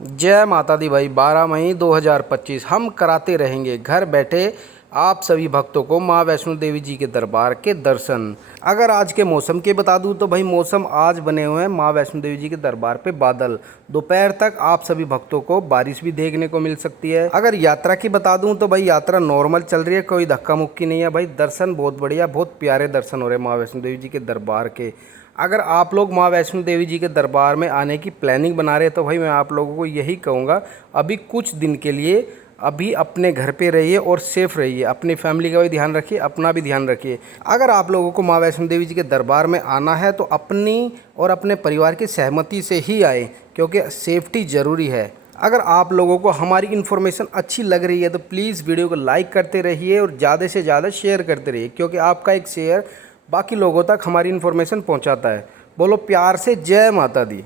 जय माता दी भाई। 12 मई 2025 हम कराते रहेंगे घर बैठे आप सभी भक्तों को माँ वैष्णो देवी जी के दरबार के दर्शन। अगर आज के मौसम के बता दूं तो भाई मौसम आज बने हुए हैं माँ वैष्णो देवी जी के दरबार पे बादल। दोपहर तक आप सभी भक्तों को बारिश भी देखने को मिल सकती है। अगर यात्रा की बता दूं तो भाई यात्रा नॉर्मल चल रही है, कोई धक्का मुक्की नहीं है भाई। दर्शन बहुत बढ़िया, बहुत प्यारे दर्शन हो रहे हैं माँ वैष्णो देवी जी के दरबार के। अगर आप लोग माँ वैष्णो देवी जी के दरबार में आने की प्लानिंग बना रहे हैं तो भाई मैं आप लोगों को यही कहूँगा, अभी कुछ दिन के लिए अभी अपने घर पे रहिए और सेफ़ रहिए। अपनी फैमिली का भी ध्यान रखिए, अपना भी ध्यान रखिए। अगर आप लोगों को माँ वैष्णो देवी जी के दरबार में आना है तो अपनी और अपने परिवार की सहमति से ही आए, क्योंकि सेफ्टी ज़रूरी है। अगर आप लोगों को हमारी इन्फॉर्मेशन अच्छी लग रही है तो प्लीज़ वीडियो को लाइक करते रहिए और ज़्यादा से ज़्यादा शेयर करते रहिए, क्योंकि आपका एक शेयर बाकी लोगों तक हमारी इन्फॉर्मेशन पहुंचाता है। बोलो प्यार से जय माता दी।